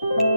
Bye.